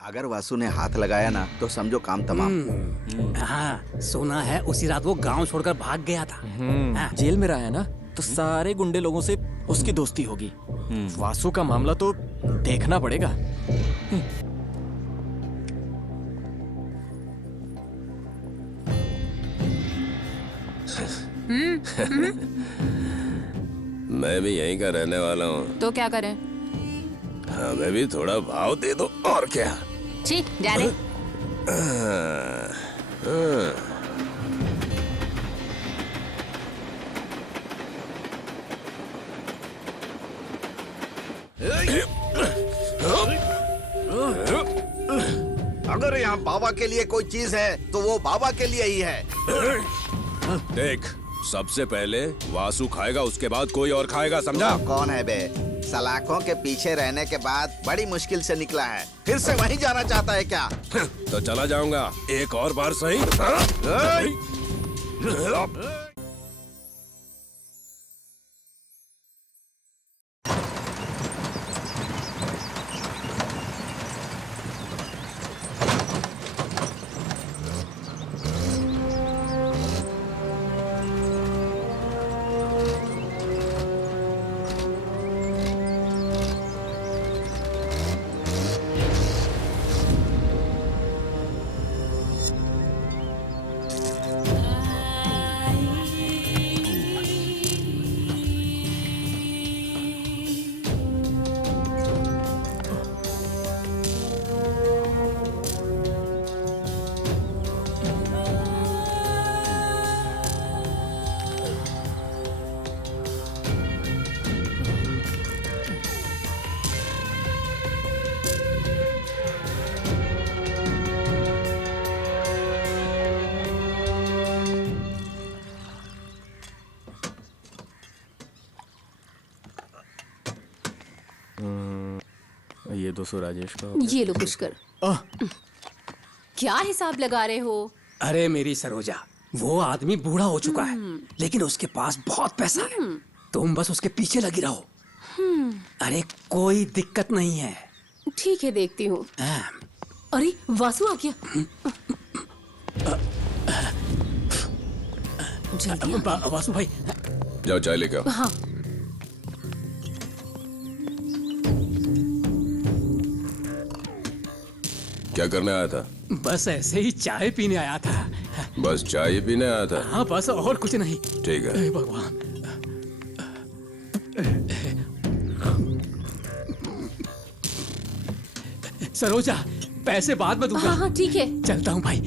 अगर वासु ने हाथ लगाया ना तो समझो काम तमाम। हाँ, सुना है उसी रात वो गांव छोड़कर भाग गया था। हाँ। जेल में रहा है ना, तो सारे गुंडे लोगों से उसकी दोस्ती होगी। वासु का मामला तो देखना पड़ेगा। मैं भी यहीं का रहने वाला हूँ। तो क्या करें? हमें भी थोड़ा भाव दे दो और क्या। छी, जा रे। अगर यहाँ बाबा के लिए कोई चीज है तो वो बाबा के लिए ही है। देख, सबसे पहले वासु खाएगा, उसके बाद कोई और खाएगा, समझा? कौन है बे? सलाखों के पीछे रहने के बाद बड़ी मुश्किल से निकला है, फिर से वहीं जाना चाहता है क्या? तो चला जाऊंगा एक और बार सही। ये 200 राजेश का। ये लो पुष्कर। क्या हिसाब लगा रहे हो? अरे मेरी सरोजा, वो आदमी बूढ़ा हो चुका है, लेकिन उसके पास बहुत पैसा है। तुम बस उसके पीछे लगी रहो। अरे कोई दिक्कत नहीं है। ठीक है, देखती हूँ। हाँ। अरे वासु आ गया। जल्दी आ। वासु भाई। जाओ चाय लेके आओ। हाँ। क्या करने आया था? बस ऐसे ही चाय पीने आया था। बस चाय ही पीने आया था? हाँ, बस और कुछ नहीं। ठीक है। हे भगवान। सरोजा, पैसे बाद में दूंगा। हाँ हाँ ठीक है। चलता हूँ भाई।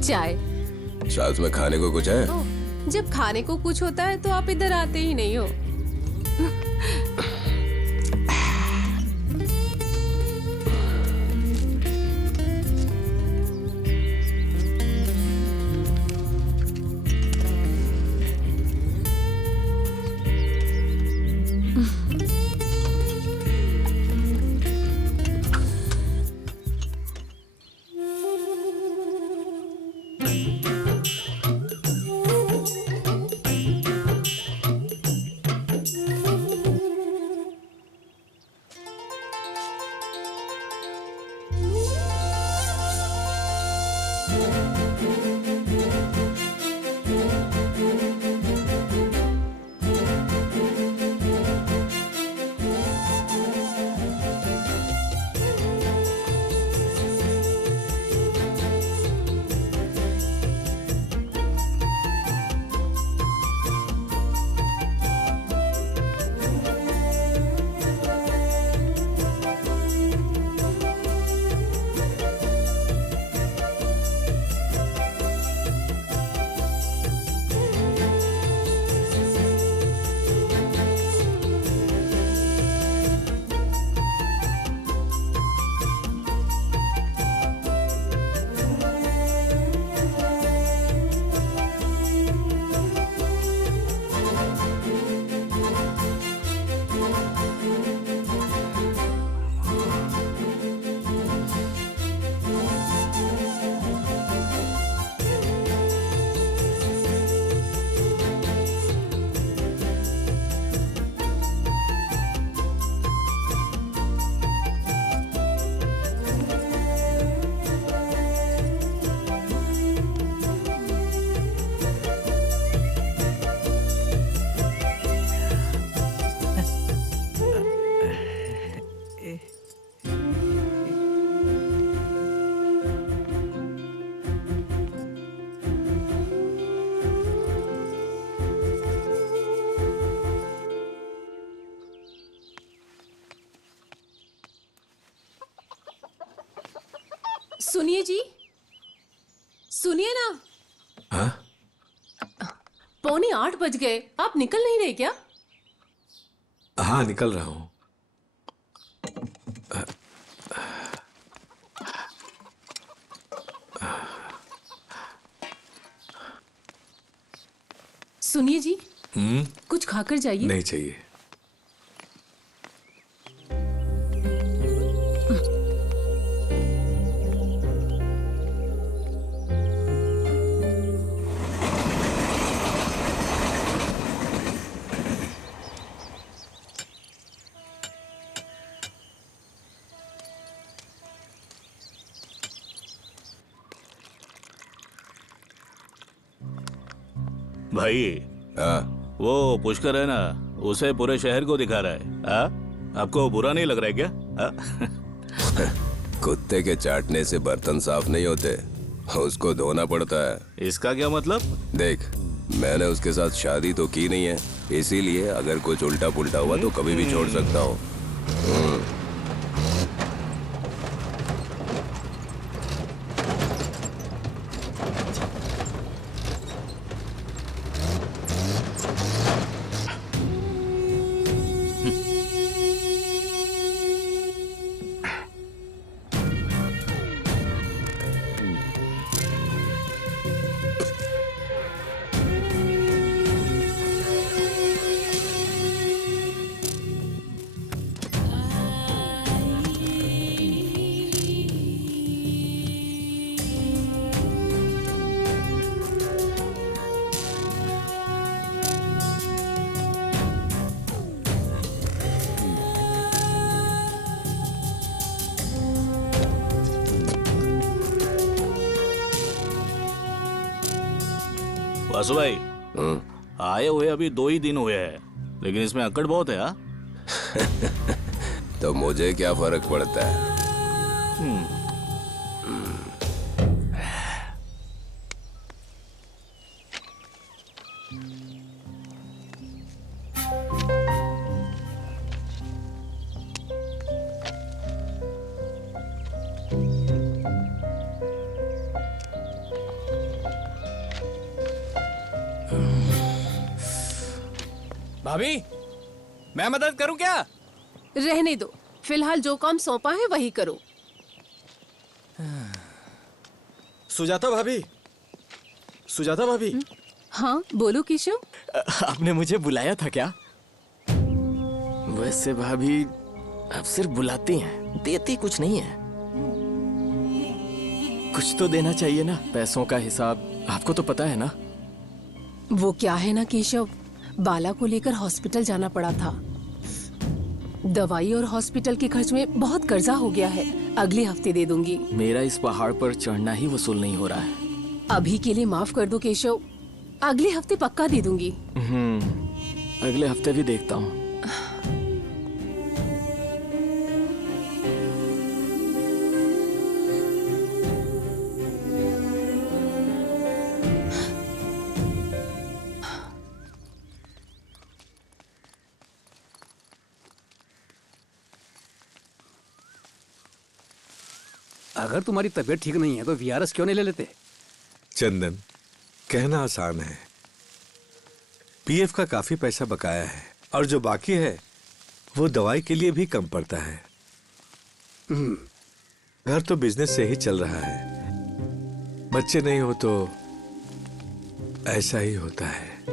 चाय। साथ में खाने को कुछ है? जब खाने को कुछ होता है तो आप इधर आते ही नहीं हो। सुनिए जी, सुनिए ना। हाँ? 7:45 बज गए, आप निकल नहीं रहे क्या? हाँ, निकल रहा हूँ। सुनिए जी, कुछ खाकर जाइए। नहीं चाहिए। भाई, हाँ, वो पुष्कर है ना, उसे पूरे शहर को दिखा रहा है। आपको बुरा नहीं लग रहा है क्या? कुत्ते के चाटने से बर्तन साफ नहीं होते, उसको धोना पड़ता है। इसका क्या मतलब? देख, मैंने उसके साथ शादी तो की नहीं है, इसीलिए अगर कुछ उल्टा पुल्टा हुआ तो कभी भी छोड़ सकता हूँ। वासु भाई, आए हुए अभी 2 ही दिन हुए हैं, लेकिन इसमें अकड़ बहुत है। तो मुझे क्या फर्क पड़ता है? भाभी, मैं मदद करूं क्या? रहने दो, फिलहाल जो काम सौंपा है वही करो। सुजाता भाभी, सुजाता भाभी, हाँ बोलो केशव। आपने मुझे बुलाया था क्या? वैसे भाभी, आप सिर्फ बुलाती हैं, देती कुछ नहीं है। कुछ तो देना चाहिए ना। पैसों का हिसाब आपको तो पता है ना। वो क्या है ना केशव, बाला को लेकर हॉस्पिटल जाना पड़ा था। दवाई और हॉस्पिटल के खर्च में बहुत कर्जा हो गया है। अगले हफ्ते दे दूंगी। मेरा इस पहाड़ पर चढ़ना ही वसूल नहीं हो रहा है। अभी के लिए माफ कर दो केशव, अगले हफ्ते पक्का दे दूंगी। अगले हफ्ते भी देखता हूँ। अगर तुम्हारी तबीयत ठीक नहीं है तो वीआरएस क्यों नहीं ले लेते? चंदन, कहना आसान है। पीएफ का काफी पैसा बकाया है और जो बाकी है वो दवाई के लिए भी कम पड़ता है। घर तो बिजनेस से ही चल रहा है। बच्चे नहीं हो तो ऐसा ही होता है।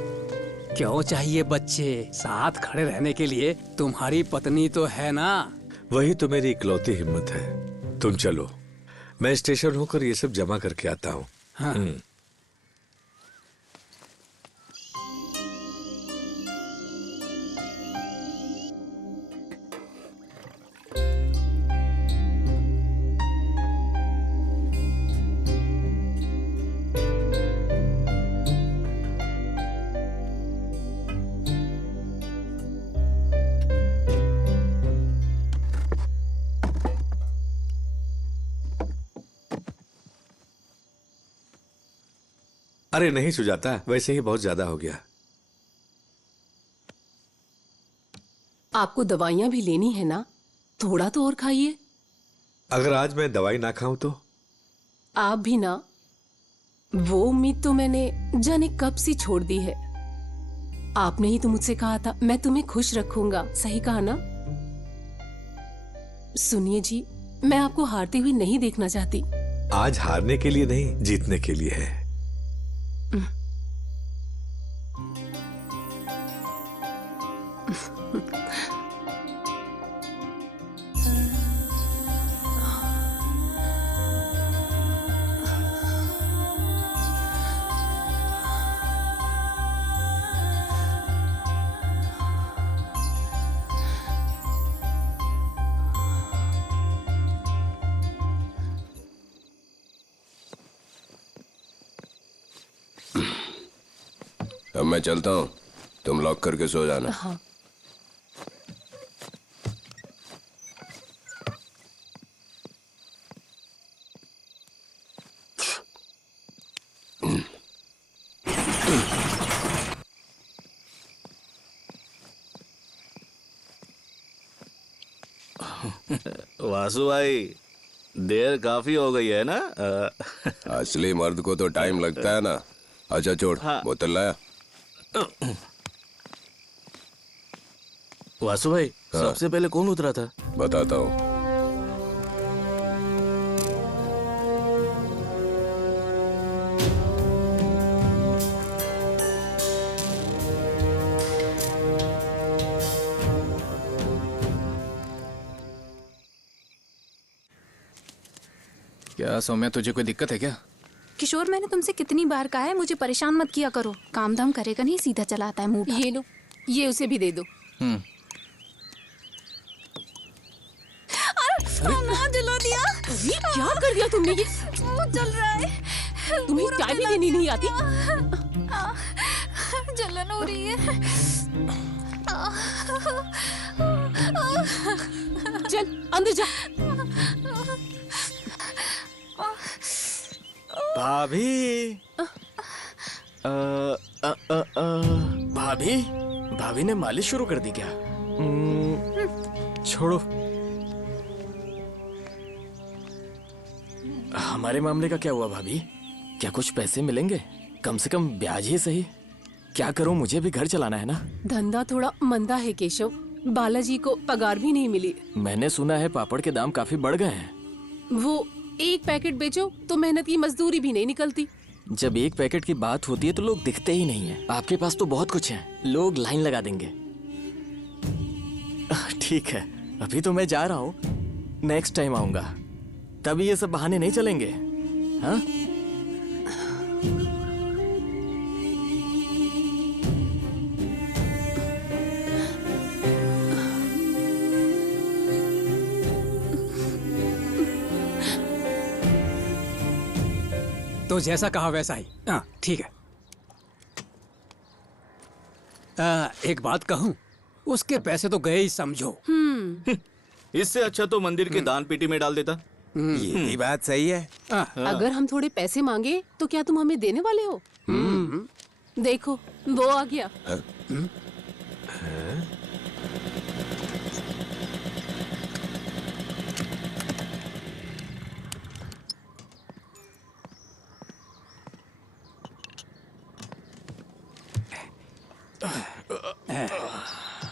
क्यों चाहिए बच्चे? साथ खड़े रहने के लिए तुम्हारी पत्नी तो है ना। वही तो मेरी इकलौती हिम्मत है। तुम चलो, मैं स्टेशन होकर ये सब जमा करके आता हूँ। हाँ। अरे नहीं सुजाता, वैसे ही बहुत ज्यादा हो गया। आपको दवाइयाँ भी लेनी है ना, थोड़ा तो और खाइए। अगर आज मैं दवाई ना खाऊं तो? आप भी ना, वो उम्मीद तो मैंने जाने कब से छोड़ दी है। आपने ही तो मुझसे कहा था मैं तुम्हें खुश रखूंगा, सही कहा ना? सुनिए जी, मैं आपको हारते हुए नहीं देखना चाहती। आज हारने के लिए नहीं, जीतने के लिए है। अब मैं चलता हूँ, तुम लॉक करके सो जाना। हाँ। वासु भाई, देर काफी हो गई है ना? असली मर्द को तो टाइम लगता है ना। अच्छा छोड़, बोतल लाया। वासु भाई, सबसे पहले कौन उतरा था? बताता हूँ। क्या सौम्या, तुझे कोई दिक्कत है क्या? किशोर, मैंने तुमसे कितनी बार कहा है मुझे परेशान मत किया करो। काम धाम करेगा नहीं, सीधा चला आता है मुंह। ये लो, ये उसे भी दे दो। ना जला दिया। ये क्या कर दिया तुमने? ये वो जल रहा है। तुम्हें चाय भी देनी नहीं आती? जलन हो रही है। चल अंदर जा। भाभी, भाभी, भाभी ने मालिश शुरू कर दी क्या? छोड़ो। हमारे मामले का क्या हुआ भाभी? क्या कुछ पैसे मिलेंगे? कम से कम ब्याज ही सही। क्या करूं, मुझे भी घर चलाना है ना। धंधा थोड़ा मंदा है केशव, बालाजी को पगार भी नहीं मिली। मैंने सुना है पापड़ के दाम काफी बढ़ गए हैं। वो एक पैकेट बेचो तो मेहनत की मजदूरी भी नहीं निकलती। जब एक पैकेट की बात होती है तो लोग दिखते ही नहीं है। आपके पास तो बहुत कुछ है, लोग लाइन लगा देंगे। ठीक है, अभी तो मैं जा रहा हूँ, नेक्स्ट टाइम आऊंगा। तभी ये सब बहाने नहीं चलेंगे। हाँ? तो जैसा कहा वैसा ही। हाँ ठीक है। एक बात कहूँ, उसके पैसे तो गए ही समझो। इससे अच्छा तो मंदिर के दान पेटी में डाल देता। ये भी बात सही है। अगर हम थोड़े पैसे मांगे तो क्या तुम हमें देने वाले हो? देखो वो आ गया।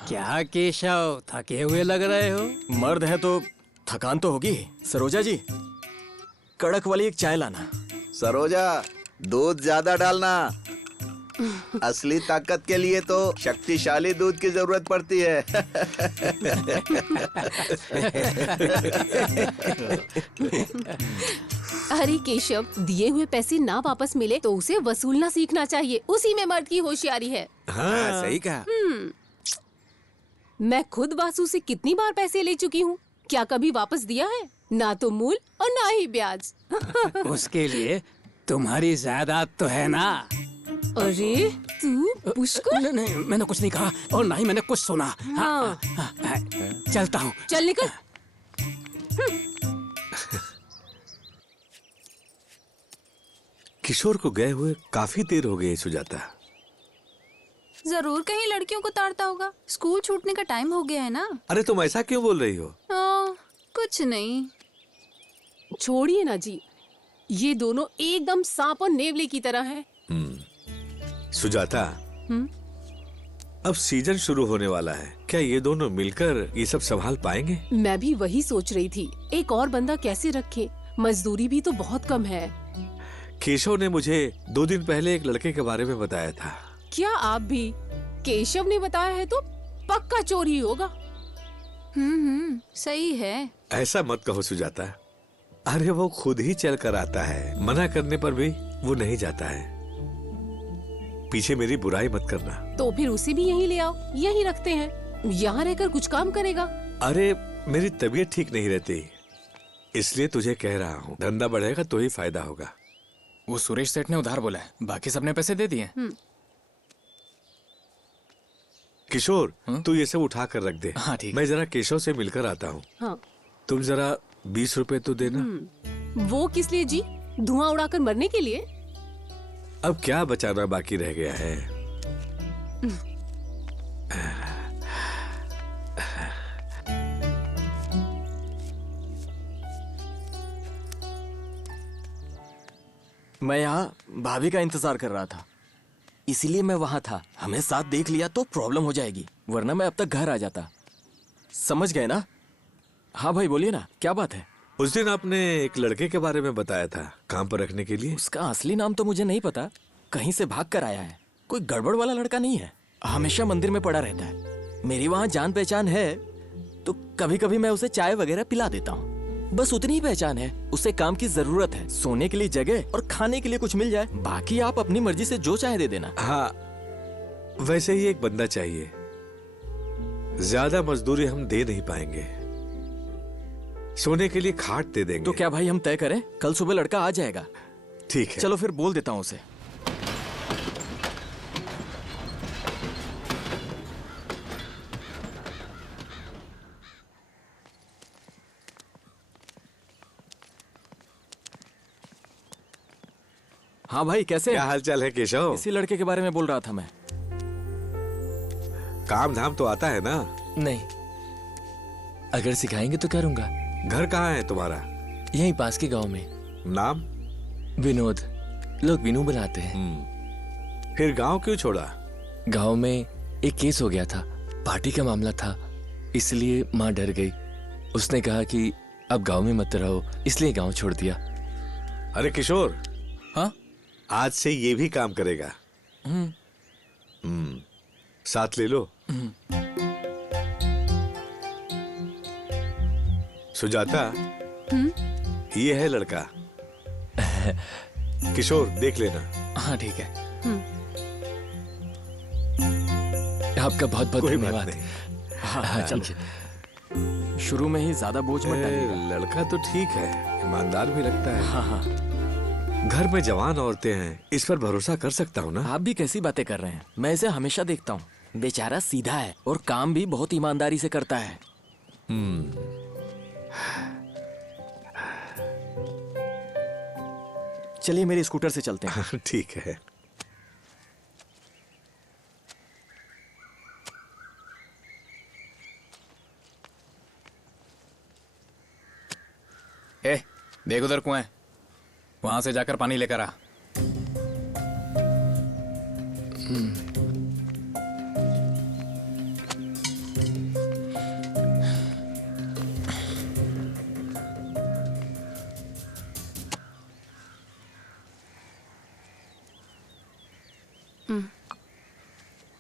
क्या केशव, थके हुए लग रहे हो? मर्द है तो थकान तो होगी। सरोजा जी, कड़क वाली एक चाय लाना। सरोजा, दूध ज्यादा डालना। असली ताकत के लिए तो शक्तिशाली दूध की जरूरत पड़ती है। अरे केशव, दिए हुए पैसे ना वापस मिले तो उसे वसूलना सीखना चाहिए। उसी में मर्द की होशियारी है। हाँ, सही कहा। मैं खुद वासु से कितनी बार पैसे ले चुकी हूँ, क्या कभी वापस दिया है? ना तो मूल और ना ही ब्याज। उसके लिए तुम्हारी जायदाद तो है ना। अरे तू पुष्कर? नहीं, नहीं, मैंने कुछ नहीं कहा और ना ही मैंने कुछ सुना। हाँ। चलता हूँ। चल निकल। किशोर को गए हुए काफी देर हो गई सुजाता। जरूर कहीं लड़कियों को ताड़ता होगा। स्कूल छूटने का टाइम हो गया है ना। अरे तुम ऐसा क्यों बोल रही हो? कुछ नहीं। छोड़िए ना जी, ये दोनों एकदम सांप और नेवले की तरह हैं। सुजाता, अब सीजन शुरू होने वाला है, क्या ये दोनों मिलकर ये सब संभाल पाएंगे? मैं भी वही सोच रही थी, एक और बंदा कैसे रखे, मजदूरी भी तो बहुत कम है। केशव ने मुझे 2 दिन पहले एक लड़के के बारे में बताया था। क्या आप भी? केशव ने बताया है तो पक्का चोर ही होगा। सही है। ऐसा मत कहो सुजाता, अरे वो खुद ही चल कर आता है, मना करने पर भी वो नहीं जाता है। पीछे मेरी बुराई मत करना। तो फिर उसे भी यहीं ले आओ, यहीं रखते हैं, यहाँ रहकर कुछ काम करेगा। अरे मेरी तबीयत ठीक नहीं रहती, इसलिए तुझे कह रहा हूँ, धंधा बढ़ेगा तो ही फायदा होगा। वो सुरेश सेठ ने उधार बोला है, बाकी सबने पैसे दे दिए। किशोर, तू ये सब उठा कर रख दे। हाँ, ठीक। मैं जरा केशव से मिलकर आता हूँ। हाँ। तुम जरा 20 रुपए तो देना। वो किस लिए जी? धुआं उड़ाकर मरने के लिए? अब क्या बचाना बाकी रह गया है? मैं यहाँ भाभी का इंतजार कर रहा था, इसीलिए मैं वहां था। हमें साथ देख लिया तो प्रॉब्लम हो जाएगी, वरना मैं अब तक घर आ जाता। समझ गए ना? हाँ भाई बोलिए ना, क्या बात है? उस दिन आपने एक लड़के के बारे में बताया था, काम पर रखने के लिए। उसका असली नाम तो मुझे नहीं पता, कहीं से भाग कर आया है। कोई गड़बड़ वाला लड़का नहीं है, हमेशा मंदिर में पड़ा रहता है। मेरी वहाँ जान पहचान है, तो कभी कभी मैं उसे चाय वगैरह पिला देता हूँ, बस उतनी ही पहचान है। उसे काम की जरूरत है, सोने के लिए जगह और खाने के लिए कुछ मिल जाए, बाकी आप अपनी मर्जी से जो चाहे दे देना। हाँ, वैसे ही एक बंदा चाहिए, ज्यादा मजदूरी हम दे नहीं पाएंगे, सोने के लिए खाट दे देंगे। तो क्या भाई हम तय करें? कल सुबह लड़का आ जाएगा। ठीक है, चलो फिर बोल देता हूँ उसे। हाँ भाई, कैसे? क्या हालचाल है केशव? इसी लड़के के बारे में बोल रहा था मैं। काम धाम तो आता है ना? नहीं, अगर सिखाएंगे तो करूंगा। घर कहाँ है तुम्हारा? यहीं पास के गांव में। नाम? विनोद, लोग विनू बुलाते हैं। फिर गांव क्यों छोड़ा? गांव में एक केस हो गया था, पार्टी का मामला था, इसलिए माँ डर गई। उसने कहा कि अब गांव में मत रहो, इसलिए गांव छोड़ दिया। अरे किशोर, हाँ, आज से ये भी काम करेगा। साथ ले लो। सुजाता, ये है लड़का। किशोर, देख लेना। हाँ ठीक है। आपका बहुत बहुत कोई बात धन्यवाद। नहीं। हाँ, ठीक है। शुरू में ही ज्यादा बोझ मत डालिएगा। लड़का तो ठीक है, ईमानदार भी लगता है। हाँ हाँ, घर में जवान औरतें हैं, इस पर भरोसा कर सकता हूँ ना? आप भी कैसी बातें कर रहे हैं? मैं इसे हमेशा देखता हूँ, बेचारा सीधा है और काम भी बहुत ईमानदारी से करता है। चलिए मेरे स्कूटर से चलते हैं। ठीक है। ए, देख उधर कुआं है, वहां से जाकर पानी लेकर आ।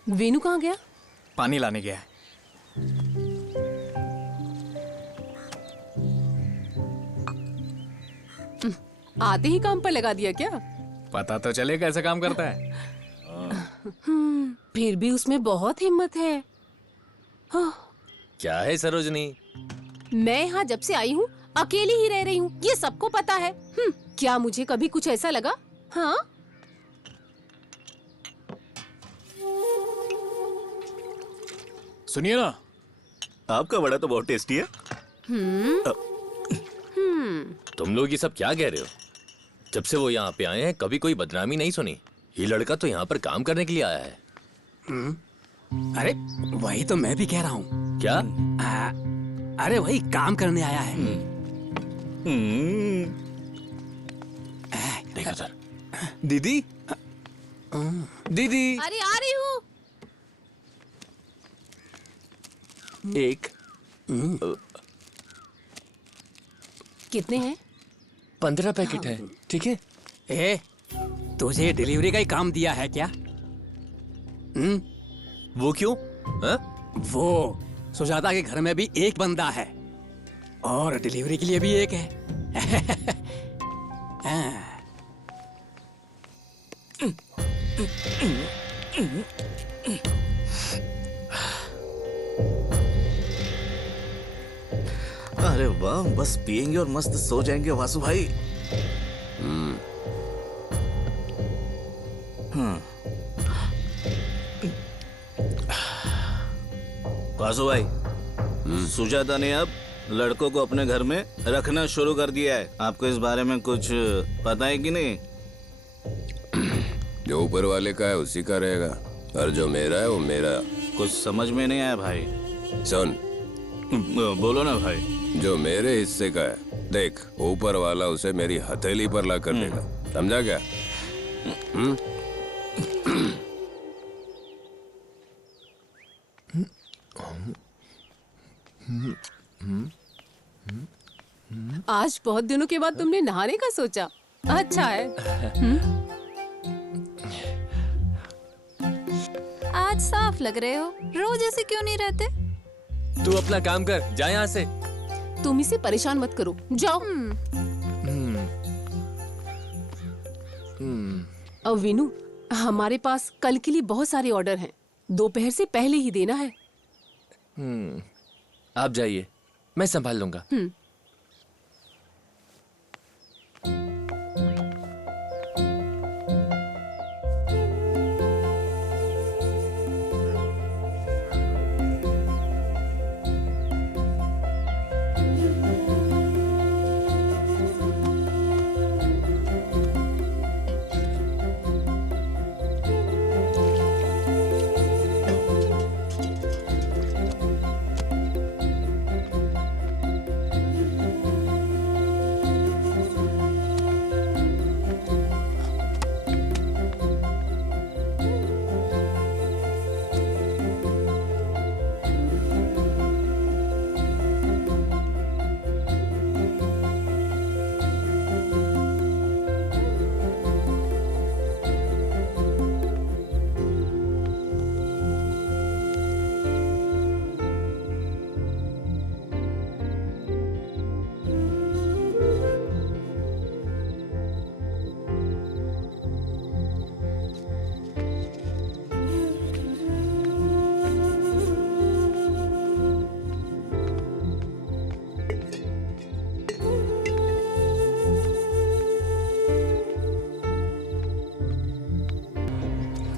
वेणु कहाँ गया? पानी लाने गया है। आते ही काम पर लगा दिया क्या? पता तो चले कैसे काम करता है। फिर भी उसमें बहुत हिम्मत है। क्या है सरोजनी? मैं यहाँ जब से आई हूँ अकेली ही रह रही हूँ, ये सबको पता है। क्या मुझे कभी कुछ ऐसा लगा? हाँ, सुनिए ना, आपका वड़ा तो बहुत टेस्टी है। तुम लोग ये सब क्या कह रहे हो? जब से वो यहाँ पे आए हैं कभी कोई बदनामी नहीं सुनी। ये लड़का तो यहाँ पर काम करने के लिए आया है। अरे वही तो मैं भी कह रहा हूँ। क्या? अरे वही काम करने आया है। एक नजर। दीदी दीदी अरे आ रही हूँ। एक कितने हैं? 15 पैकेट है, ठीक है? ए, तुझे डिलीवरी का ही काम दिया है क्या? वो क्यों? हाँ? वो सुजाता के घर में भी एक बंदा है और डिलीवरी के लिए भी एक है। अरे वाह, बस पिएंगे और मस्त सो जाएंगे वासु भाई। वासु भाई, सुजाता ने अब लड़कों को अपने घर में रखना शुरू कर दिया है। आपको इस बारे में कुछ पता है कि नहीं? जो ऊपर वाले का है उसी का रहेगा, और जो मेरा है वो मेरा। कुछ समझ में नहीं आया भाई। सुन, बोलो ना भाई। जो मेरे हिस्से का है, देख, ऊपर वाला उसे मेरी हथेली पर ला कर देगा, समझा क्या? आज बहुत दिनों के बाद तुमने नहाने का सोचा। अच्छा है। आज साफ लग रहे हो, रोज ऐसे क्यों नहीं रहते? तू अपना काम कर, जा यहाँ से। तुम इसे परेशान मत करो, जाओ। अब विनू, हमारे पास कल के लिए बहुत सारे ऑर्डर हैं। दोपहर से पहले ही देना है। आप जाइए, मैं संभाल लूंगा।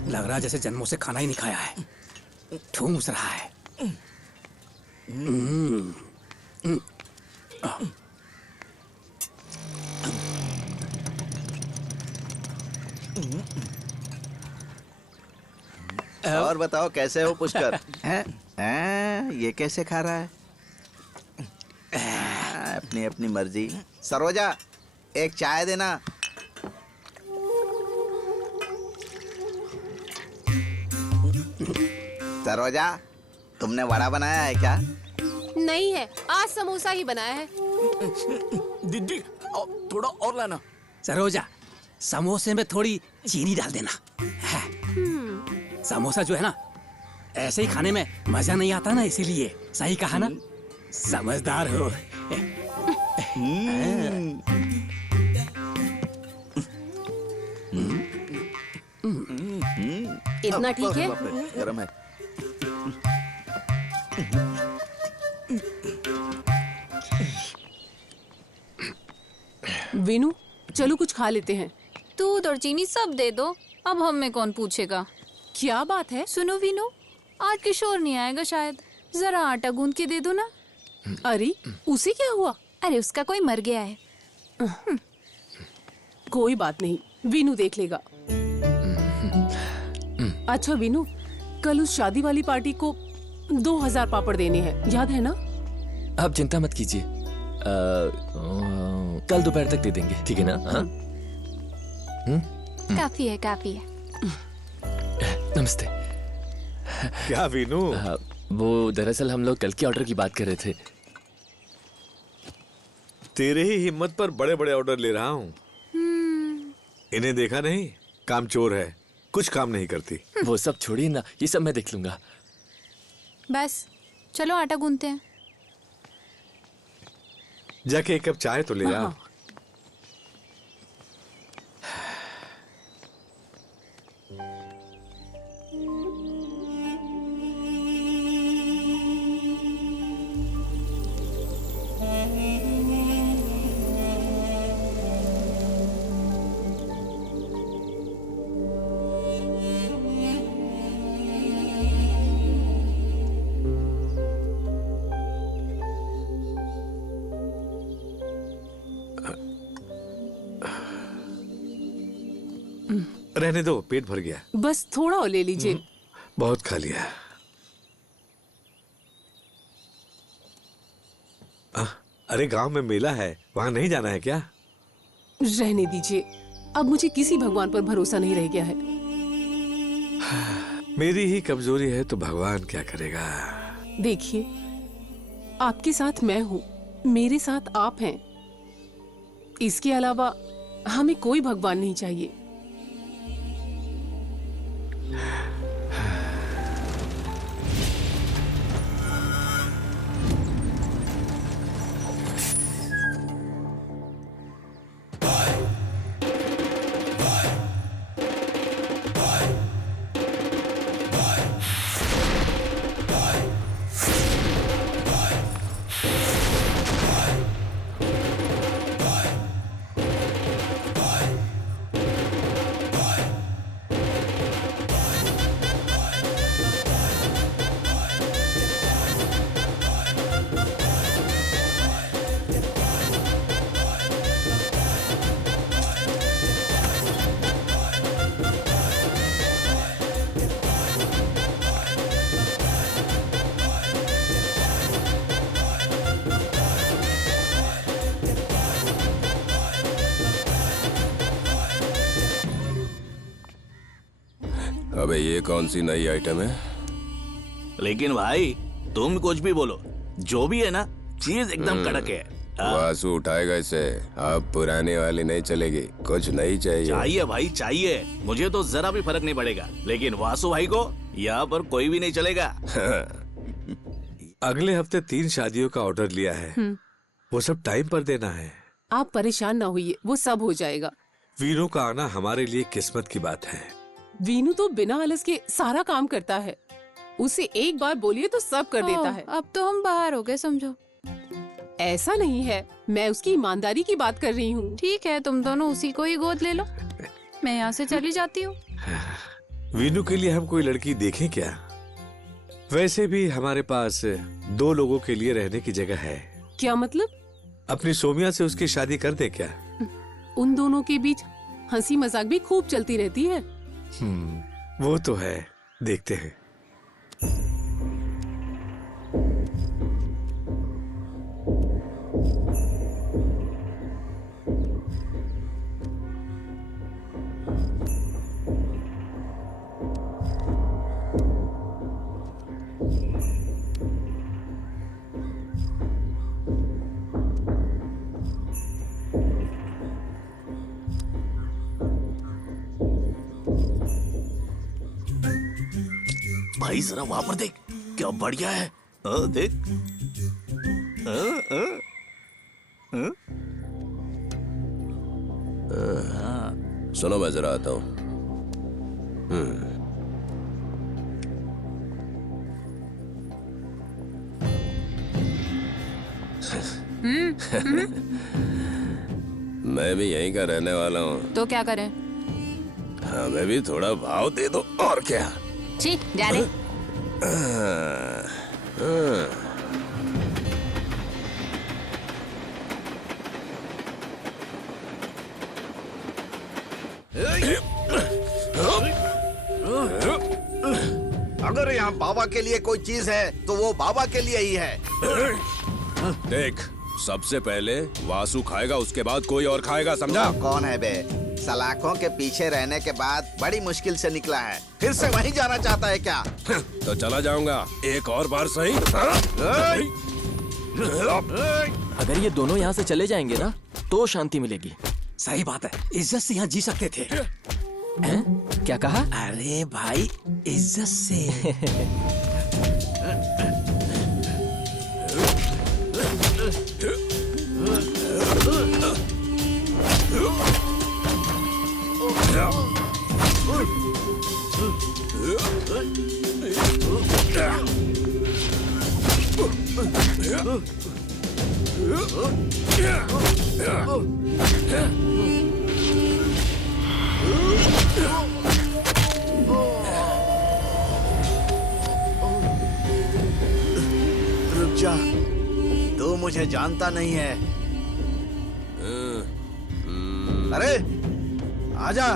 लग रहा जैसे जन्मों से खाना ही नहीं खाया है। ठूंस रहा है। और बताओ कैसे हो पुष्कर? हैं? ये कैसे खा रहा है? अपनी अपनी मर्जी। सरोजा, एक चाय देना। सरोजा, तुमने वड़ा बनाया है क्या? नहीं है, आज समोसा ही बनाया है। दीदी थोड़ा और लाना। सरोजा, समोसे में थोड़ी चीनी डाल देना। है। समोसा जो है ना, ऐसे ही खाने में मजा नहीं आता ना, इसीलिए। सही कहा ना? समझदार हो। इतना ठीक है? गरम है। विनू, चलो कुछ खा लेते हैं। दूध और चीनी सब दे दो, अब हम में कौन पूछेगा। क्या बात है? सुनो वीनू, आज किशोर नहीं आएगा शायद, जरा आटा गूंद के दे दो ना। अरे, उसे क्या हुआ? अरे उसका कोई मर गया है। कोई बात नहीं, विनू देख लेगा। अच्छा विनू, कल उस शादी वाली पार्टी को 2000 पापड़ देने हैं, याद है ना? आप चिंता मत कीजिए, कल दोपहर तक दे देंगे, ठीक है ना? हाँ? काफी है काफी है। नमस्ते। क्या वीनू, वो दरअसल हम लोग कल के ऑर्डर की बात कर रहे थे। तेरे ही हिम्मत पर बड़े बड़े ऑर्डर ले रहा हूँ। इन्हें देखा नहीं, कामचोर है, कुछ काम नहीं करती। वो सब छोड़िए ना, ये सब मैं देख लूंगा। बस चलो आटा गूंथते हैं। जाके एक कप चाय तो ले आ। रहने दो, पेट भर गया। बस थोड़ा और ले लीजिए। बहुत खा लिया। अरे गांव में मेला है, वहां नहीं जाना है क्या? रहने दीजिए, अब मुझे किसी भगवान पर भरोसा नहीं रह गया है। मेरी ही कमजोरी है तो भगवान क्या करेगा। देखिए, आपके साथ मैं हूँ, मेरे साथ आप हैं। इसके अलावा हमें कोई भगवान नहीं चाहिए। अबे ये कौन सी नई आइटम है? लेकिन भाई तुम कुछ भी बोलो, जो भी है ना, चीज एकदम कड़क है। वासु उठाएगा इसे। अब पुरानी वाली नहीं चलेगी, कुछ नहीं चाहिए। चाहिए भाई चाहिए, मुझे तो जरा भी फर्क नहीं पड़ेगा, लेकिन वासु भाई को यहाँ पर कोई भी नहीं चलेगा। अगले हफ्ते 3 शादियों का ऑर्डर लिया है, वो सब टाइम पर देना है। आप परेशान ना होइए, वो सब हो जाएगा। वीनू का आना हमारे लिए किस्मत की बात है। वीनू तो बिना आलस के सारा काम करता है। उसे एक बार बोलिए तो सब कर देता है। अब तो हम बाहर हो गए समझो। ऐसा नहीं है, मैं उसकी ईमानदारी की बात कर रही हूँ। ठीक है, तुम दोनों उसी को ही गोद ले लो, मैं यहाँ से चली जाती हूँ। वीनू के लिए हम कोई लड़की देखें क्या? वैसे भी हमारे पास 2 लोगों के लिए रहने की जगह है। क्या मतलब? अपनी सोमिया से उसकी शादी कर दे क्या? उन दोनों के बीच हंसी मजाक भी खूब चलती रहती है। वो तो है, देखते हैं। भाई जरा वहां पर देख, क्या बढ़िया है। देख। सुनो, मैं जरा आता हूँ। मैं भी यहीं का रहने वाला हूँ। तो क्या करें? हमें भी थोड़ा भाव दे दो, और क्या। छी, जा रे। अगर यहाँ बाबा के लिए कोई चीज है तो वो बाबा के लिए ही है। देख, सबसे पहले वासु खाएगा, उसके बाद कोई और खाएगा, समझा? कौन है बे? सलाखों के पीछे रहने के बाद बड़ी मुश्किल से निकला है, फिर से वहीं जाना चाहता है क्या? तो चला जाऊंगा एक और बार सही। अगर ये दोनों यहाँ से चले जाएंगे ना तो शांति मिलेगी। सही बात है, इज्जत से यहाँ जी सकते थे। हैं? क्या कहा? अरे भाई, इज्जत से। रुक जा, तू मुझे जानता नहीं है। अरे आजा।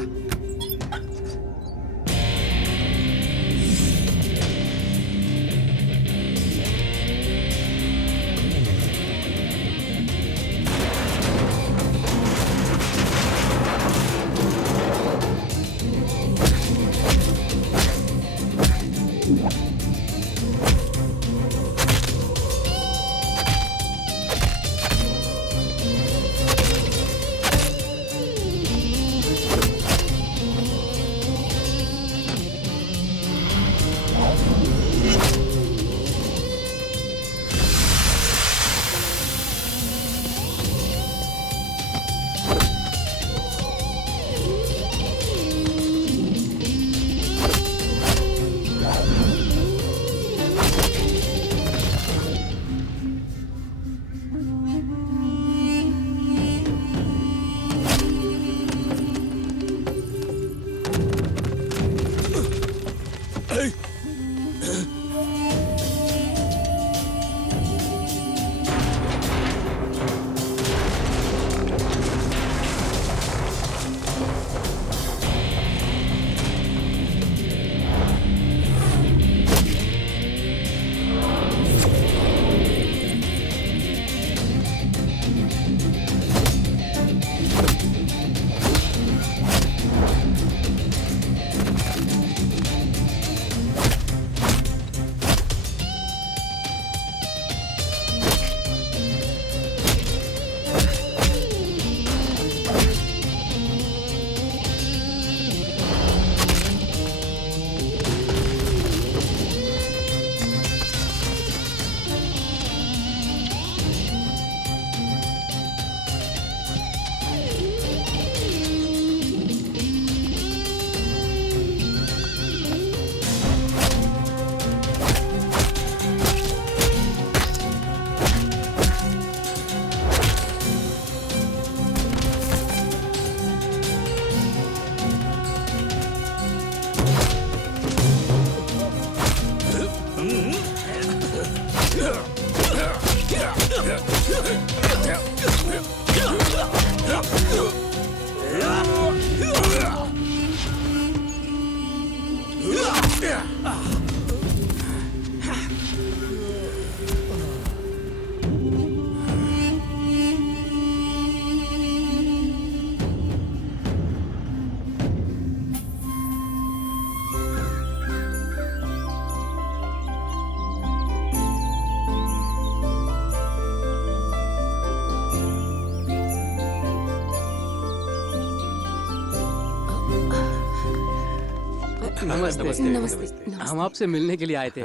नमस्ते। नमस्ते। हम आपसे मिलने के लिए आए थे।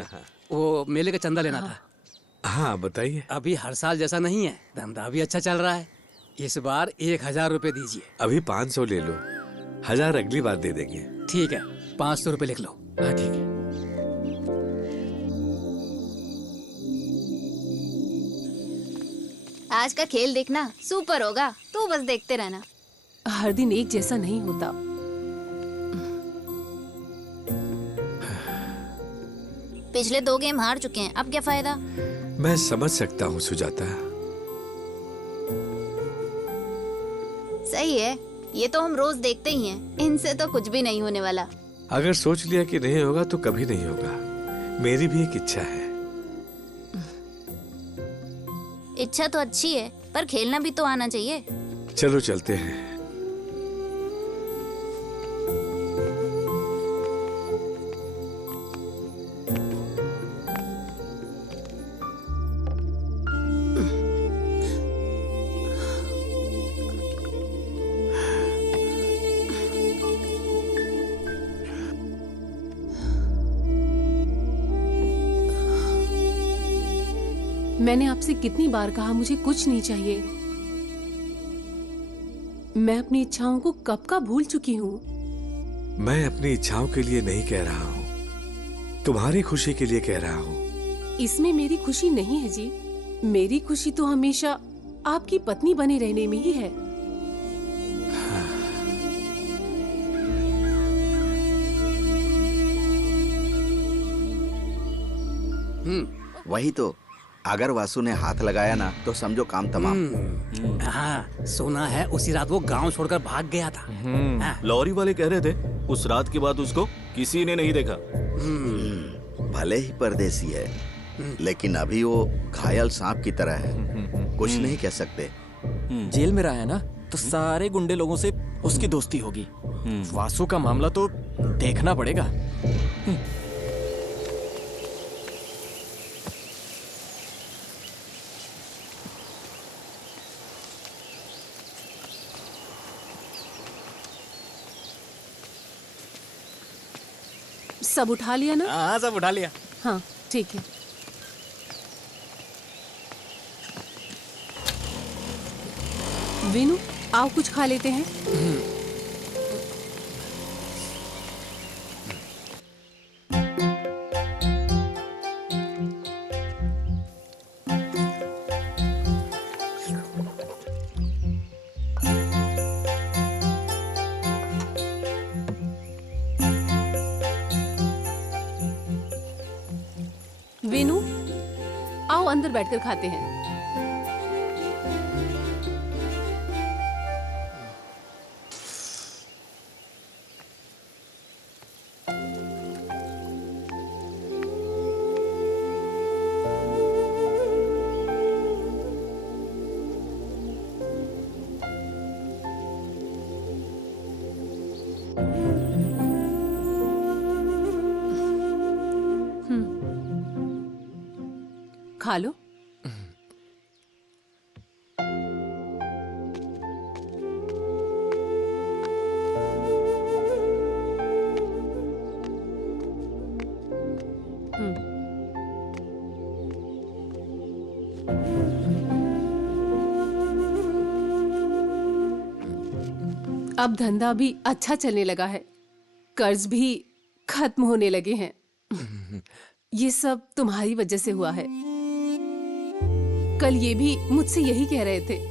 वो मेले का चंदा लेना था। हाँ बताइए। अभी हर साल जैसा नहीं है, धंधा भी अच्छा चल रहा है। इस बार 1000 रुपए दीजिए। अभी 500 ले लो, 1000 अगली बार दे देंगे। ठीक है, 500 रुपए लिख लो। हाँ ठीक है। आज का खेल देखना सुपर होगा, तू बस देखते रहना। हर दिन एक जैसा नहीं होता। पिछले 2 गेम हार चुके हैं, अब क्या फायदा। मैं समझ सकता हूँ सुजाता। सही है, ये तो हम रोज देखते ही हैं। इनसे तो कुछ भी नहीं होने वाला। अगर सोच लिया कि नहीं होगा तो कभी नहीं होगा। मेरी भी एक इच्छा है। इच्छा तो अच्छी है, पर खेलना भी तो आना चाहिए। चलो चलते हैं। मैंने आपसे कितनी बार कहा मुझे कुछ नहीं चाहिए। मैं अपनी इच्छाओं को कब का भूल चुकी हूँ। मैं अपनी इच्छाओं के लिए नहीं कह रहा हूँ, तुम्हारी खुशी के लिए कह रहा हूँ। इसमें मेरी खुशी नहीं है जी। मेरी खुशी तो हमेशा आपकी पत्नी बने रहने में ही है। वही तो, अगर वासु ने हाथ लगाया ना तो समझो काम तमाम। हाँ, सुना है उसी रात वो गांव छोड़कर भाग गया था। हाँ, लॉरी वाले कह रहे थे उस रात के बाद उसको किसी ने नहीं देखा। भले ही परदेसी है, लेकिन अभी वो घायल सांप की तरह है, कुछ नहीं कह सकते। जेल में रहा है ना, तो सारे गुंडे लोगों से उसकी दोस्ती होगी। वासु का मामला तो देखना पड़ेगा। सब उठा लिया ना? हाँ, सब उठा लिया। हाँ ठीक है। विनु, आओ कुछ खा लेते हैं। विनु, आओ अंदर बैठकर खाते हैं। खा लो। अब धंधा भी अच्छा चलने लगा है, कर्ज भी खत्म होने लगे हैं। ये सब तुम्हारी वजह से हुआ है। कल ये भी मुझसे यही कह रहे थे।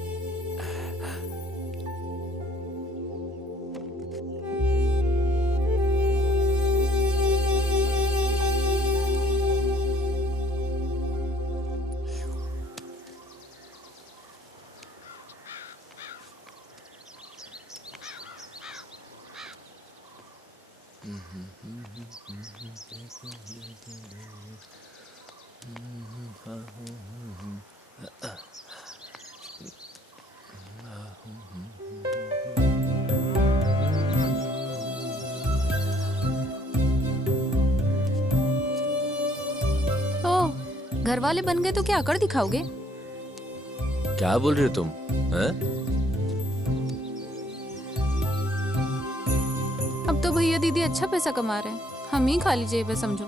घर वाले बन गए तो क्या अकड़ दिखाओगे? क्या बोल रहे हो तुम? हैं? अब तो भैया दीदी अच्छा पैसा कमा रहे हैं, हम ही खाली जेब है समझो।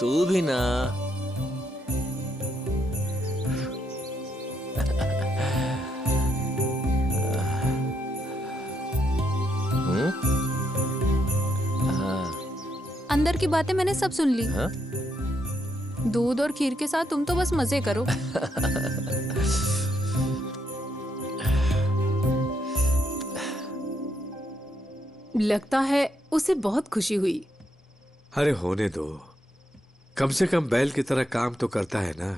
तू भी ना। अंदर की बातें मैंने सब सुन ली। हाँ? दूध और खीर के साथ तुम तो बस मजे करो। लगता है उसे बहुत खुशी हुई। अरे होने दो, कम से कम बैल की तरह काम तो करता है ना।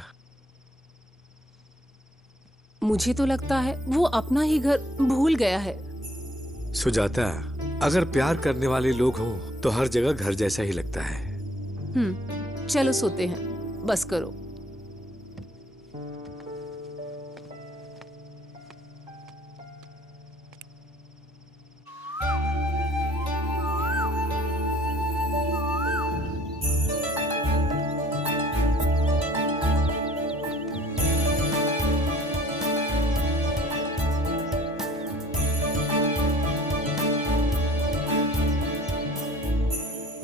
मुझे तो लगता है वो अपना ही घर भूल गया है। सुजाता, अगर प्यार करने वाले लोग हों तो हर जगह घर जैसा ही लगता है। चलो सोते हैं, बस करो।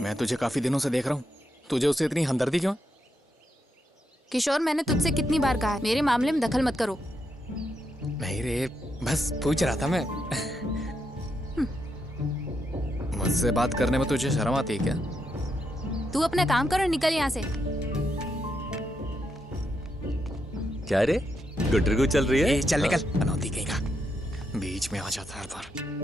मैं तुझे काफी दिनों से देख रहा हूँ, तुझे उससे इतनी हमदर्दी क्यों? किशोर, मैंने तुझसे कितनी बार कहा है मेरे मामले में दखल मत करो। नहीं रे, बस पूछ रहा था मैं। मुझसे बात करने में तुझे शर्म आती है क्या? तू अपना काम कर और निकल यहाँ से। क्या रे, गुटरगु चल रही है? चल निकल, अनौती कहीं का, बीच में आ जाता है हर बार।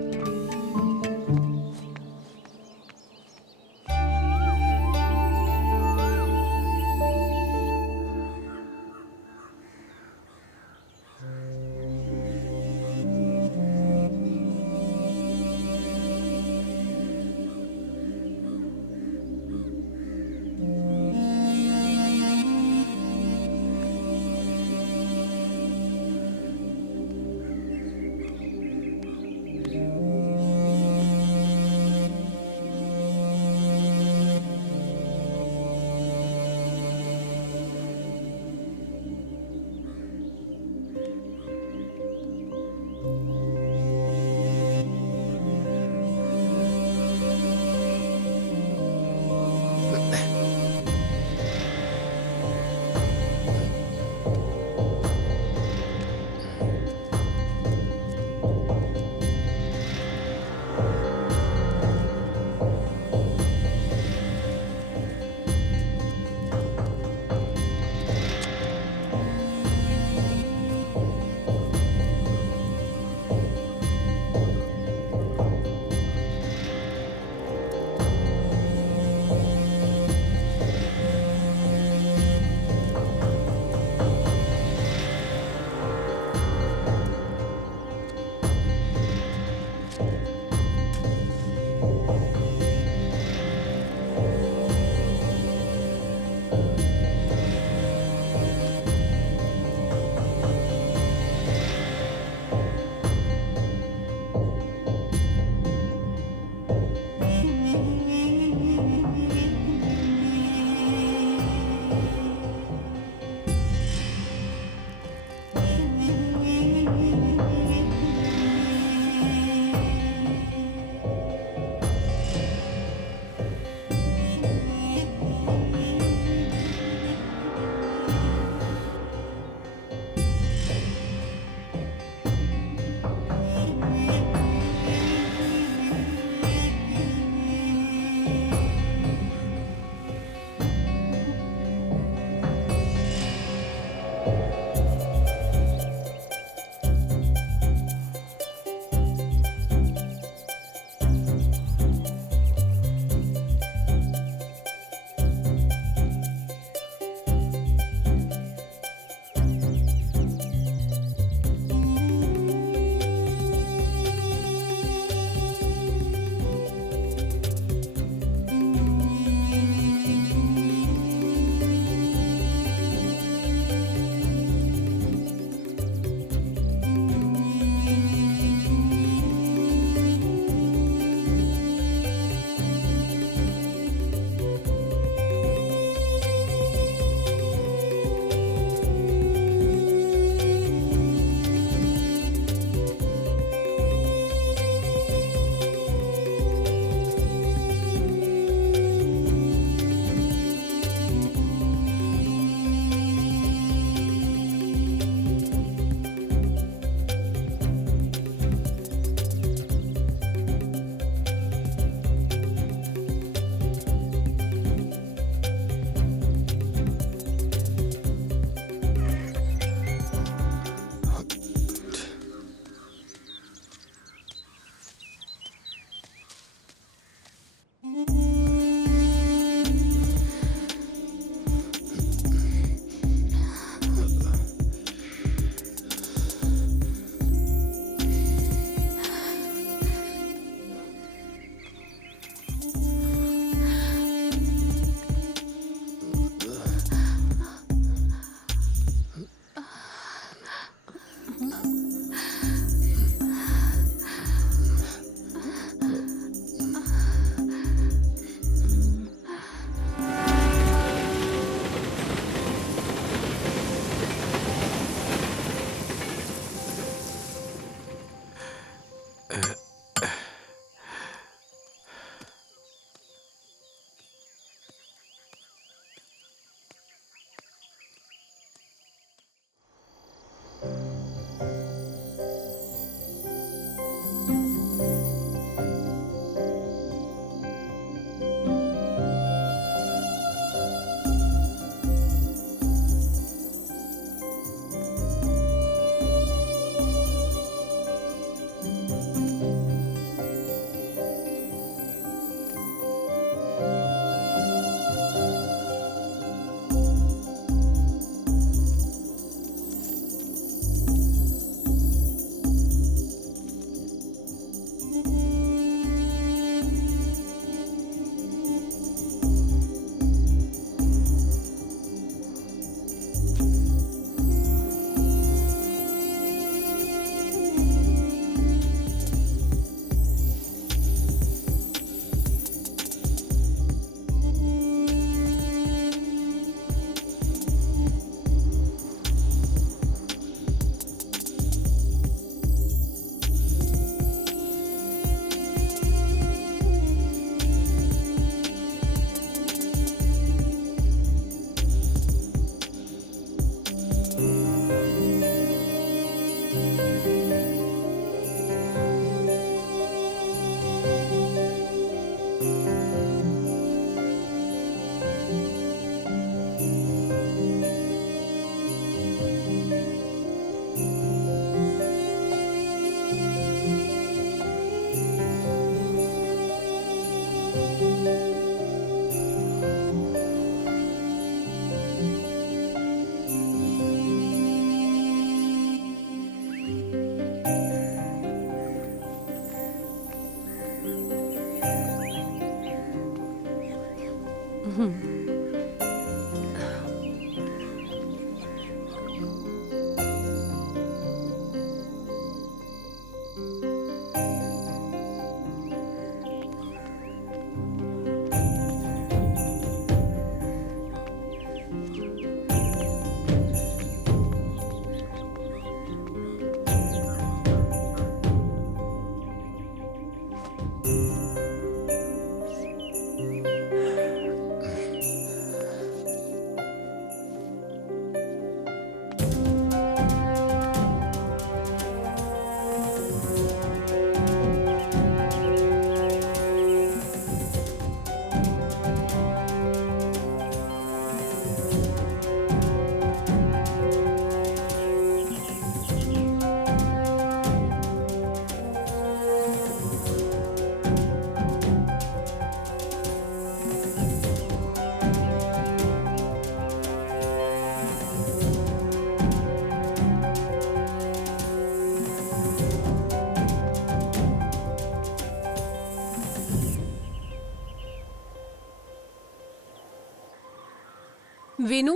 विनू,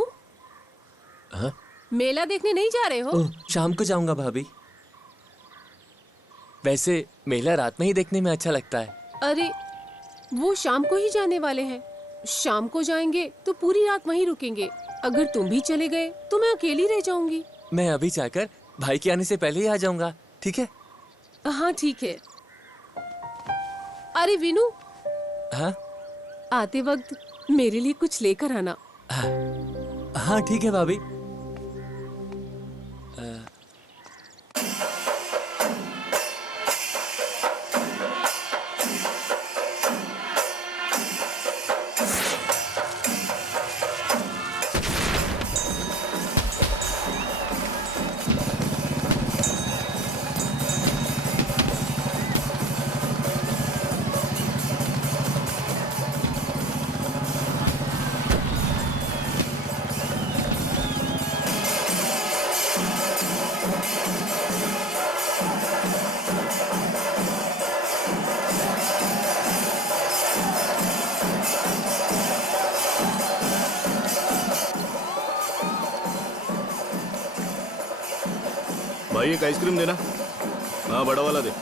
हाँ? मेला देखने नहीं जा रहे हो? ओह, शाम को जाऊंगा भाभी। वैसे मेला रात में ही देखने में अच्छा लगता है। अरे वो शाम को ही जाने वाले हैं। शाम को जाएंगे तो पूरी रात वहीं रुकेंगे। अगर तुम भी चले गए तो मैं अकेली रह जाऊंगी। मैं अभी जाकर भाई के आने से पहले ही आ जाऊंगा, ठीक है? हाँ ठीक है। अरे विनू, हाँ आते वक्त मेरे लिए कुछ लेकर आना। हाँ ठीक है भाभी। भाई एक आइसक्रीम देना। हाँ बड़ा वाला दे।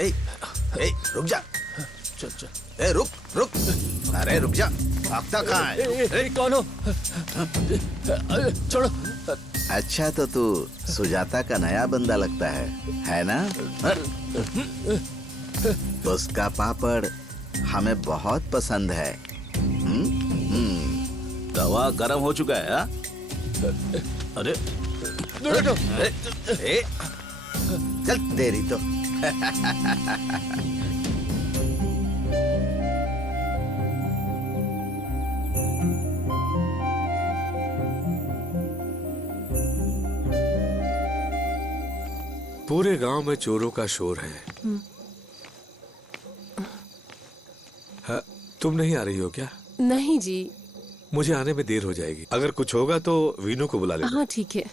ए, ए, रुक जा। ए, रुक रुक। अरे रुक जा, भागता कहाँ है? कौन हो? छोड़ो। अच्छा तो तू सुजाता का नया बंदा लगता है ना? उसका पापड़ हमें बहुत पसंद है। तवा गर्म हो चुका है। हाँ? अरे चल तेरी तो। पूरे गांव में चोरों का शोर है। हाँ, तुम नहीं आ रही हो क्या? नहीं जी। मुझे आने में देर हो जाएगी। अगर कुछ होगा तो वीनू को बुला लेना। हाँ ठीक है।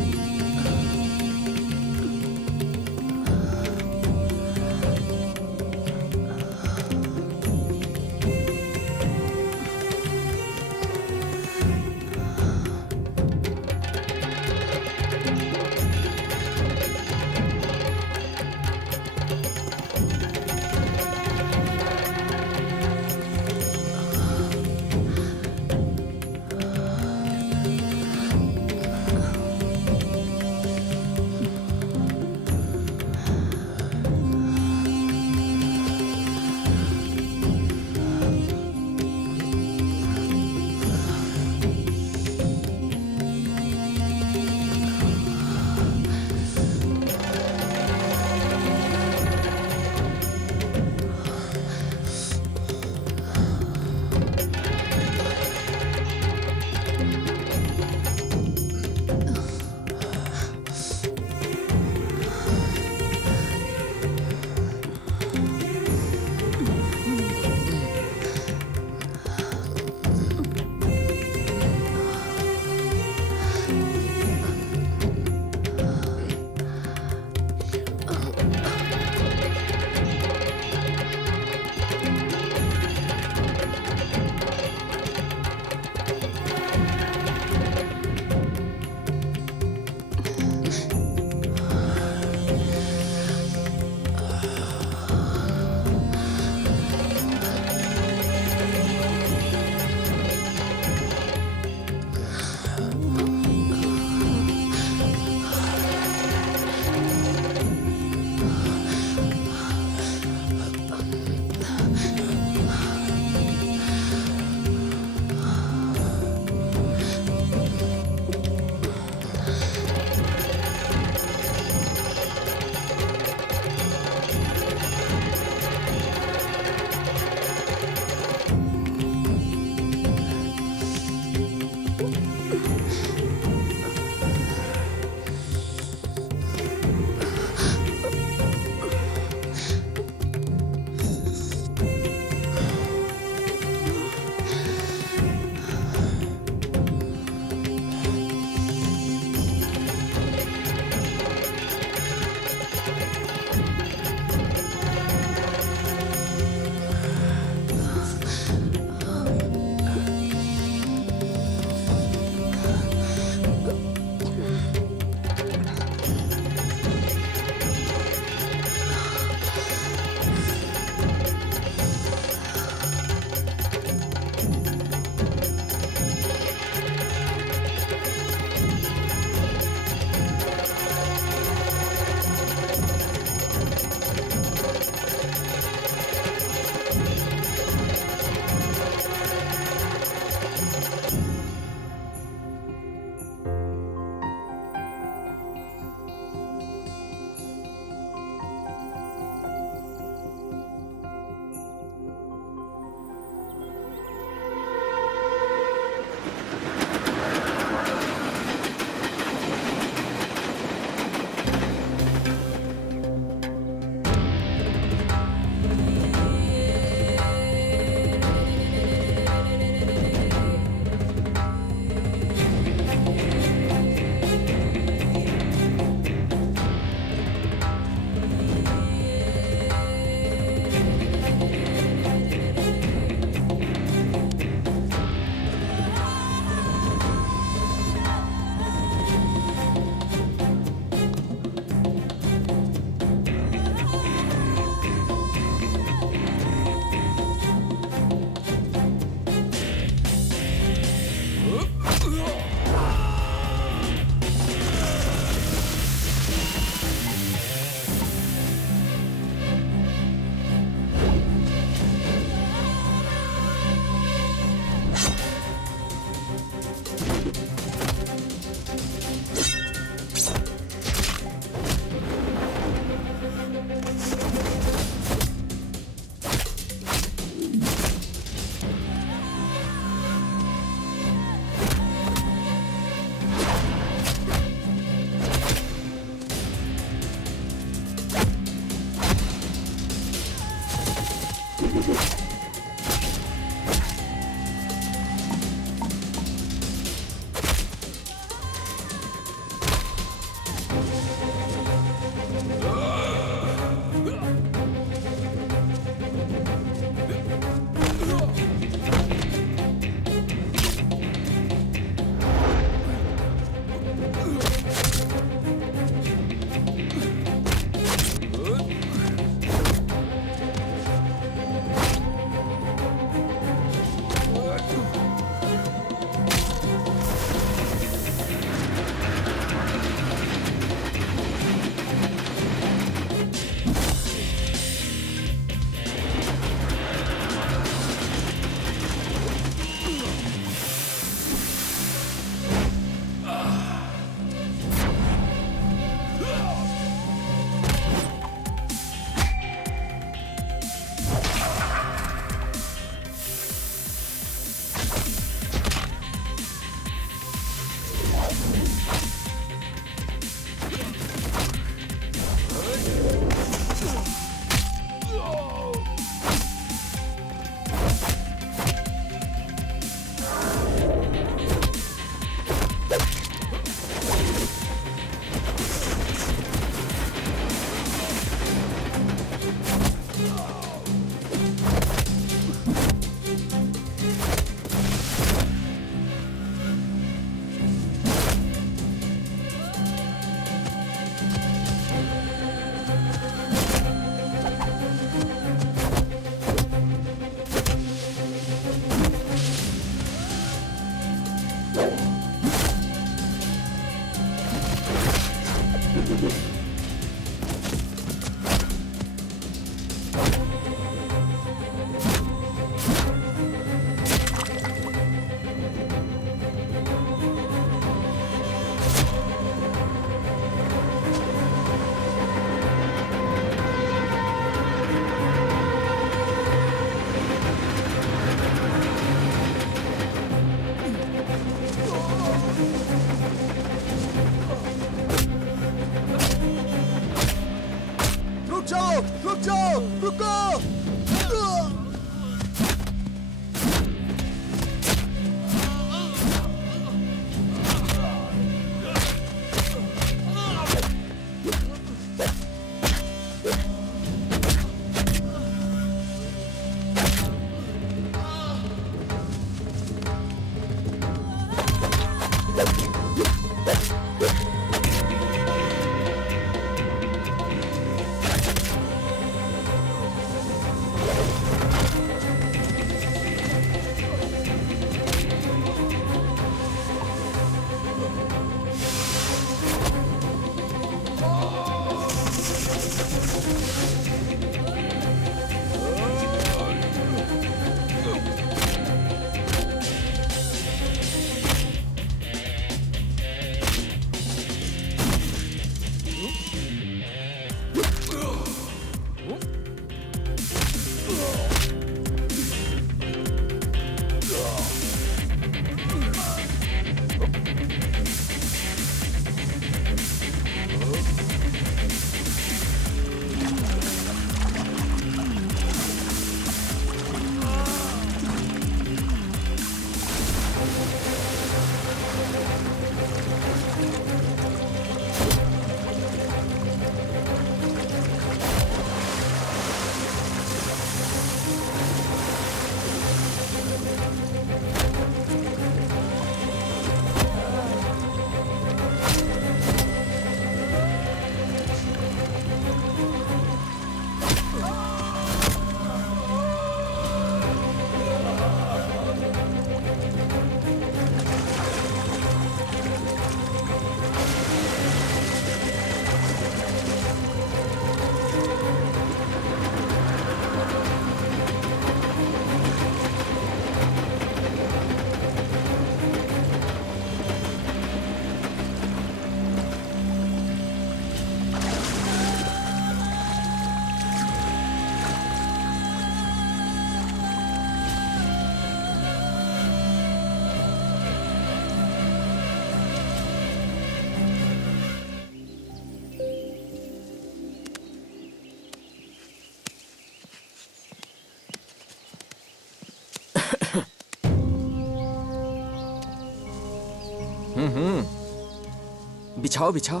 बिछाओ बिछाओ।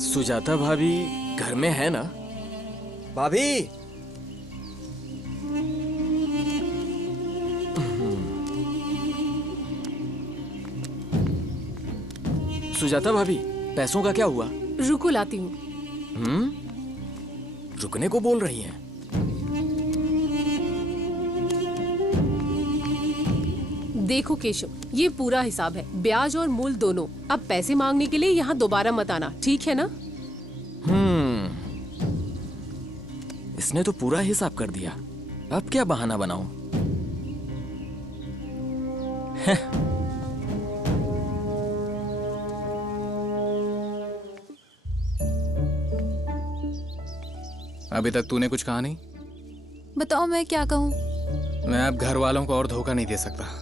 सुजाता भाभी घर में है ना? भाभी, सुजाता भाभी, पैसों का क्या हुआ? रुको लाती हूँ। रुकने को बोल रही हैं। देखो केशव, ये पूरा हिसाब है, ब्याज और मूल दोनों। अब पैसे मांगने के लिए यहाँ दोबारा मत आना, ठीक है ना? इसने तो पूरा हिसाब कर दिया। अब क्या बहाना बनाऊं? अभी तक तूने कुछ कहा नहीं। बताओ मैं क्या कहूँ? मैं अब घर वालों को और धोखा नहीं दे सकता।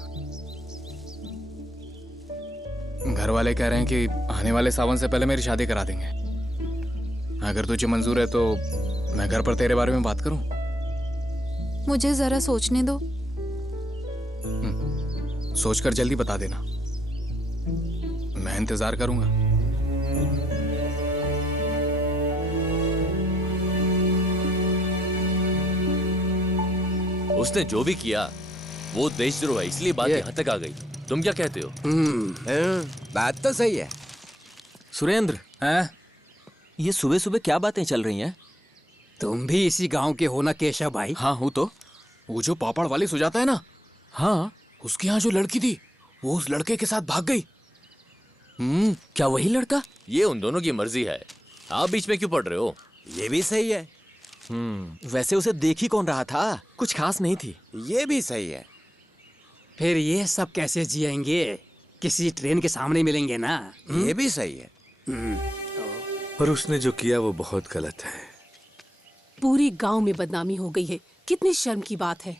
घर वाले कह रहे हैं कि आने वाले सावन से पहले मेरी शादी करा देंगे। अगर तुझे मंजूर है तो मैं घर पर तेरे बारे में बात करूं। मुझे जरा सोचने दो। सोचकर जल्दी बता देना, मैं इंतजार करूंगा। उसने जो भी किया वो देशद्रोह है, इसलिए बात यहाँ तक आ गई। तुम क्या कहते हो? बात तो सही है। सुरेंद्र, हैं? ये सुबह सुबह क्या बातें चल रही हैं? तुम भी इसी गांव के हो ना केशव भाई? हाँ हूँ तो। वो जो पापड़ वाली सुजाता है ना, हाँ, उसके यहाँ जो लड़की थी वो उस लड़के के साथ भाग गई। क्या वही लड़का? ये उन दोनों की मर्जी है, आप बीच में क्यों पड़ रहे हो? ये भी सही है। वैसे उसे देख ही कौन रहा था? कुछ खास नहीं थी। ये भी सही है। फिर ये सब कैसे जिएंगे? किसी ट्रेन के सामने मिलेंगे ना। ये भी सही है। पर उसने जो किया वो बहुत गलत है। पूरी गांव में बदनामी हो गई है, कितनी शर्म की बात है।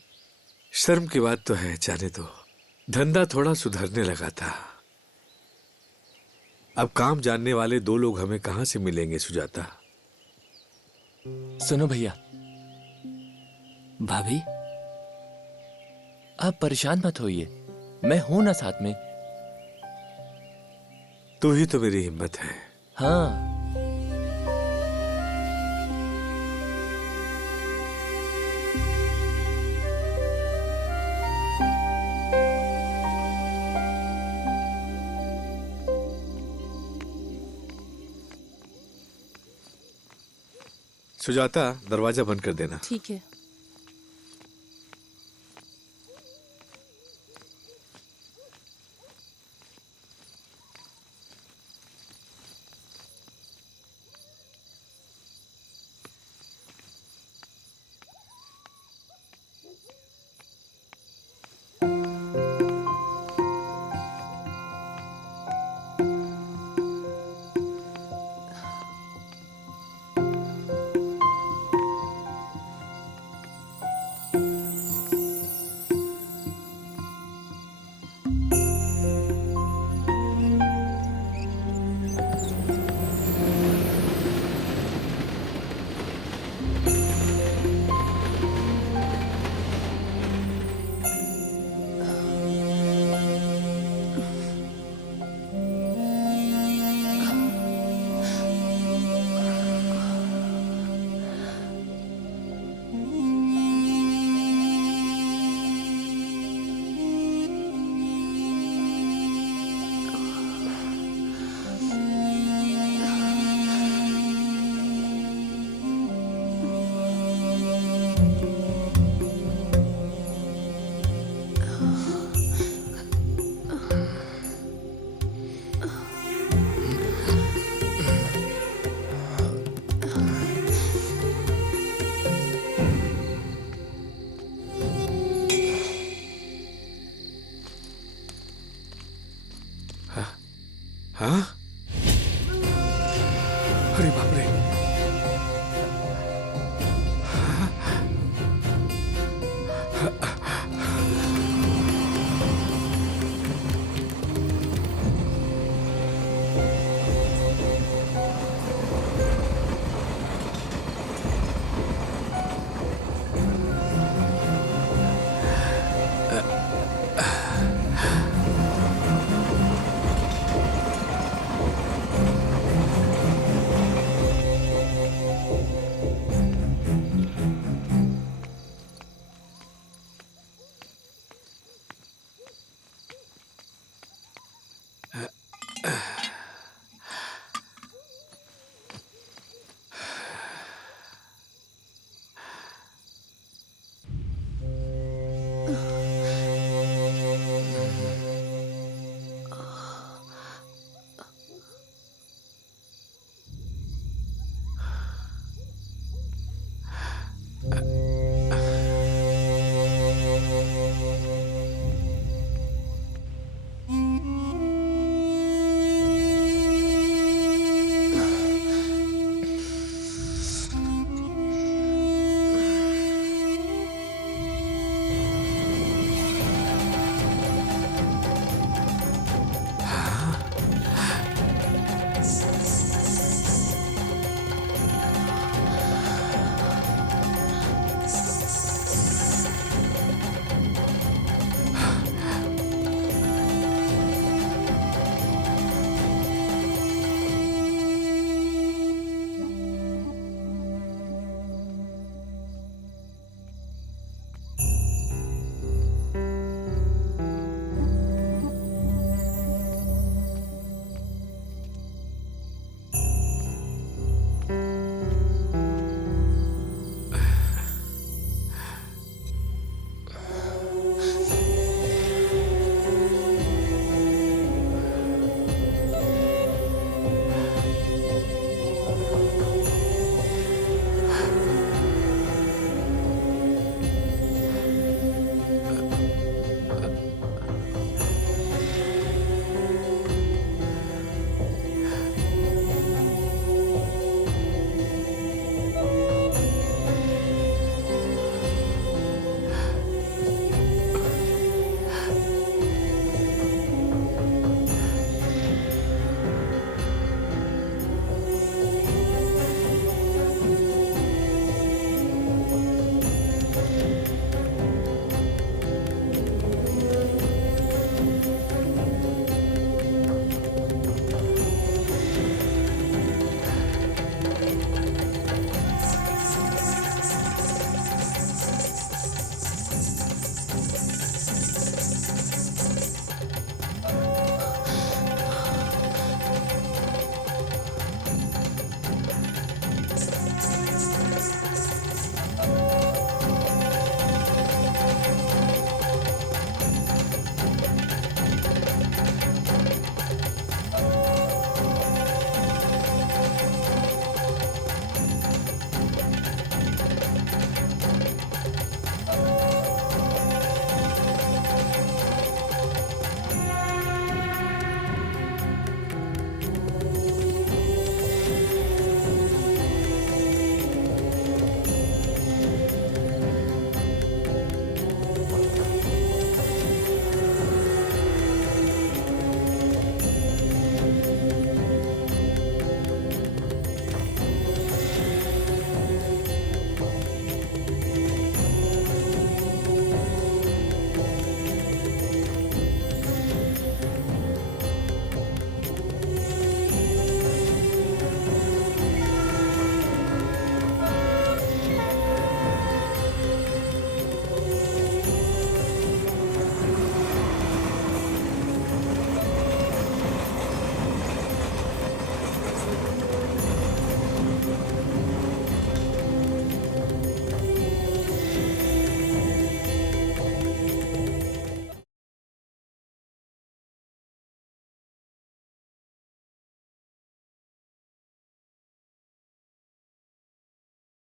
शर्म की बात तो है, जाने दो। धंधा थोड़ा सुधरने लगा था। अब काम जानने वाले दो लोग हमें कहाँ से मिलेंगे सुजाता? सुनो भैया, भाभी आप परेशान मत होइए, मैं हूं ना साथ में। तू ही तो मेरी हिम्मत है। हाँ सुजाता, दरवाजा बंद कर देना। ठीक है। हाँ?